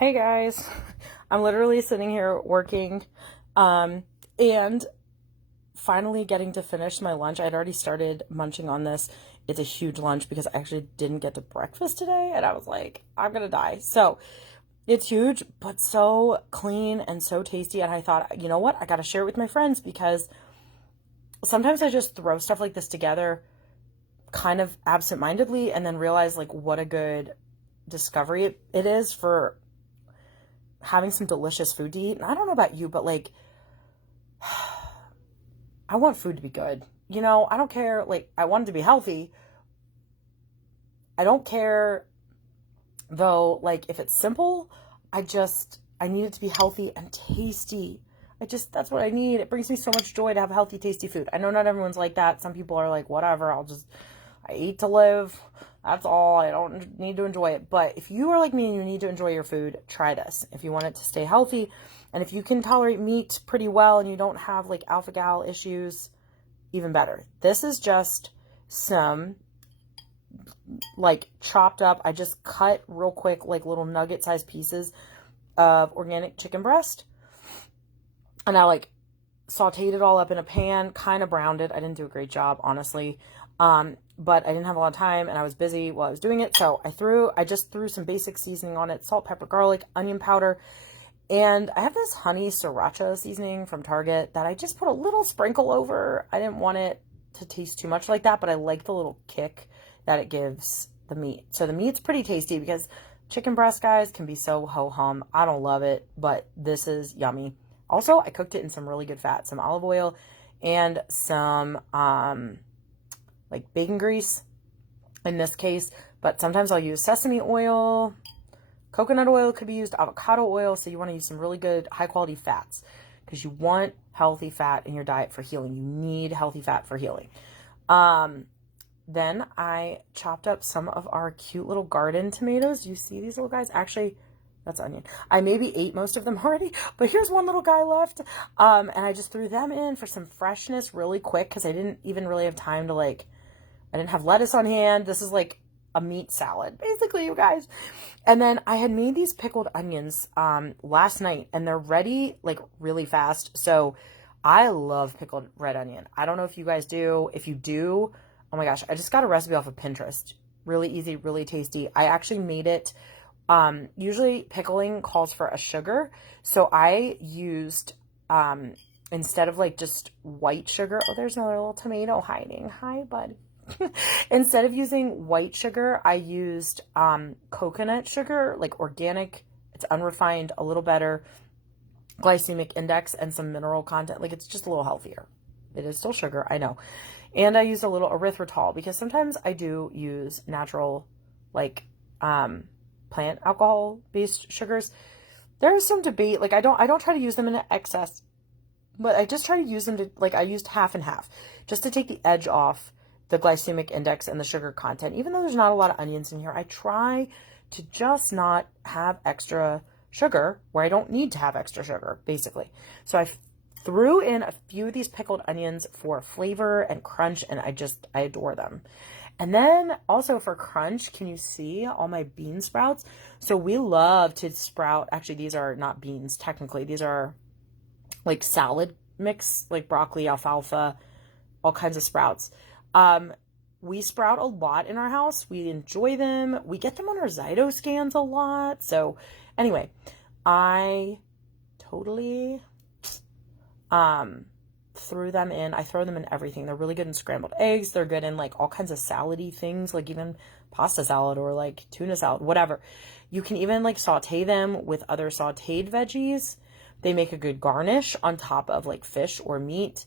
Hey guys, I'm literally sitting here working and finally getting to finish my lunch. I'd already started munching on this. It's a huge lunch because I actually didn't get to breakfast today and I was like, I'm gonna die. So it's huge, but so clean and so tasty. And I thought, you know what? I gotta share it with my friends because sometimes I just throw stuff like this together kind of absentmindedly and then realize like what a good discovery it is for having some delicious food to eat. And I don't know about you, but like, I want food to be good. I don't care. Like, I want it to be healthy. I don't care though, like, if it's simple, I need it to be healthy and tasty. That's what I need. It brings me so much joy to have healthy, tasty food. I know not everyone's like that. Some people are like, whatever, I eat to live. That's all. I don't need to enjoy it. But if you are like me and you need to enjoy your food, try this. If you want it to stay healthy, and if you can tolerate meat pretty well and you don't have like alpha gal issues, even better. This is just some like chopped up. I just cut real quick, like little nugget sized pieces of organic chicken breast. And I like sauteed it all up in a pan, kind of browned it. I didn't do a great job, honestly. But I didn't have a lot of time and I was busy while I was doing it. So I just threw some basic seasoning on it, salt, pepper, garlic, onion powder. And I have this honey sriracha seasoning from Target that I just put a little sprinkle over. I didn't want it to taste too much like that, but I like the little kick that it gives the meat. So the meat's pretty tasty because chicken breast, guys, can be so ho-hum. I don't love it, but this is yummy. Also, I cooked it in some really good fat, some olive oil and some like bacon grease in this case, but sometimes I'll use sesame oil. Coconut oil could be used, avocado oil, so you want to use some really good high quality fats because you want healthy fat in your diet for healing. You need healthy fat for healing. Then I chopped up some of our cute little garden tomatoes. Do you see these little guys? Actually, that's onion. I maybe ate most of them already, but here's one little guy left. And I just threw them in for some freshness really quick because I didn't even really have time to I didn't have lettuce on hand. This is like a meat salad, basically, you guys. And then I had made these pickled onions last night and they're ready like really fast. So I love pickled red onion. I don't know if you guys do. If you do, oh my gosh, I just got a recipe off of Pinterest. Really easy, really tasty. I actually made it. Usually pickling calls for a sugar. So I used, instead of like just white sugar. Oh, there's another little tomato hiding. Hi, bud. Instead of using white sugar, I used coconut sugar, like organic. It's unrefined, a little better glycemic index and some mineral content. Like it's just a little healthier. It is still sugar, I know. And I used a little erythritol because sometimes I do use natural like plant alcohol based sugars. There's some debate. Like I don't try to use them in excess, but I just try to use them to I used half and half just to take the edge off the glycemic index and the sugar content. Even though there's not a lot of onions in here, I try to just not have extra sugar where I don't need to have extra sugar, basically. So I threw in a few of these pickled onions for flavor and crunch, and I adore them. And then also for crunch, can you see all my bean sprouts? So we love to sprout, actually these are not beans technically, these are like salad mix, like broccoli, alfalfa, all kinds of sprouts. We sprout a lot in our house. We enjoy them. We get them on our Zyto scans a lot. So anyway, I totally threw them in. I throw them in everything. They're really good in scrambled eggs. They're good in like all kinds of salady things, like even pasta salad or like tuna salad, whatever. You can even like saute them with other sauteed veggies. They make a good garnish on top of like fish or meat.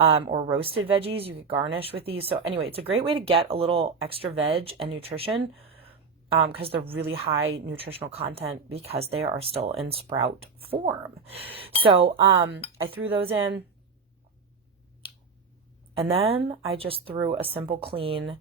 Or roasted veggies, you could garnish with these. So anyway, it's a great way to get a little extra veg and nutrition because they're really high nutritional content because they are still in sprout form. So I threw those in and then I just threw a simple, clean,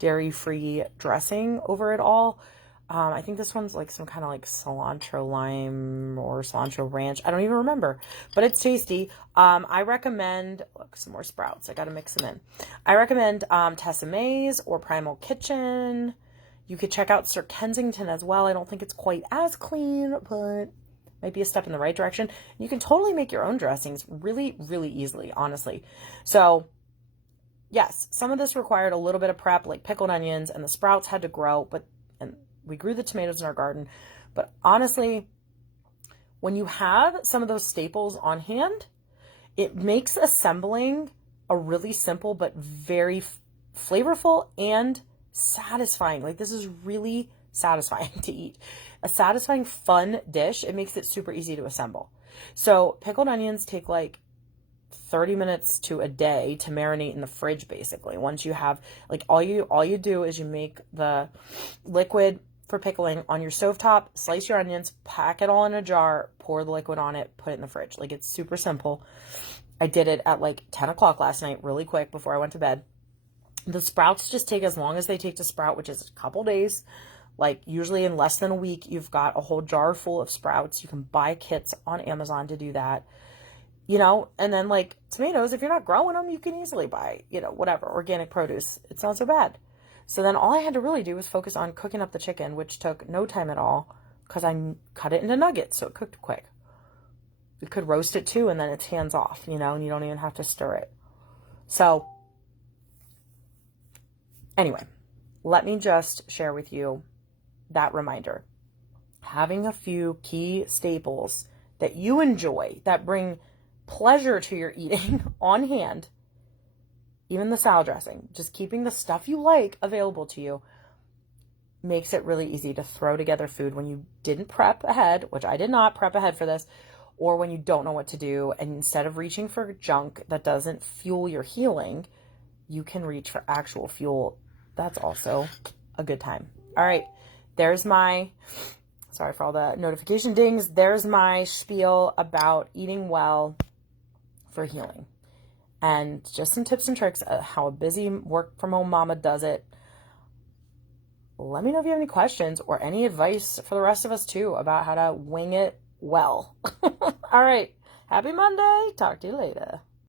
dairy-free dressing over it all. I think this one's like some kind of like cilantro lime or cilantro ranch. I don't even remember, but it's tasty. I recommend, look, some more sprouts. I got to mix them in. I recommend Tessa Mae's or Primal Kitchen. You could check out Sir Kensington as well. I don't think it's quite as clean, but might be a step in the right direction. You can totally make your own dressings really, really easily, honestly. So yes, some of this required a little bit of prep, like pickled onions, and the sprouts had to grow, and we grew the tomatoes in our garden. But honestly, when you have some of those staples on hand, it makes assembling a really simple but very flavorful and satisfying. Like, this is really satisfying to eat. A satisfying, fun dish. It makes it super easy to assemble. So pickled onions take like 30 minutes to a day to marinate in the fridge, basically. Once you have, like, all you do is you make the liquid for pickling on your stovetop, slice your onions, pack it all in a jar, pour the liquid on it, put it in the fridge. Like, it's super simple. I did it at like 10 o'clock last night, really quick before I went to bed. The sprouts just take as long as they take to sprout, which is a couple days. Like, usually in less than a week, you've got a whole jar full of sprouts. You can buy kits on Amazon to do that. You know, and then like tomatoes, if you're not growing them, you can easily buy, you know, whatever, organic produce. It's not so bad. So then all I had to really do was focus on cooking up the chicken, which took no time at all because I cut it into nuggets, so it cooked quick. You could roast it too, and then it's hands off, you know, and you don't even have to stir it. So anyway, let me just share with you that reminder. Having a few key staples that you enjoy, that bring pleasure to your eating on hand, even the salad dressing, just keeping the stuff you like available to you makes it really easy to throw together food when you didn't prep ahead, which I did not prep ahead for this, or when you don't know what to do, and instead of reaching for junk that doesn't fuel your healing, you can reach for actual fuel. That's also a good time. All right, there's my, sorry for all the notification dings, there's my spiel about eating well for healing, and just some tips and tricks of how a busy work from home mama does it. Let me know if you have any questions or any advice for the rest of us too about how to wing it well. All right, happy Monday. Talk to you later.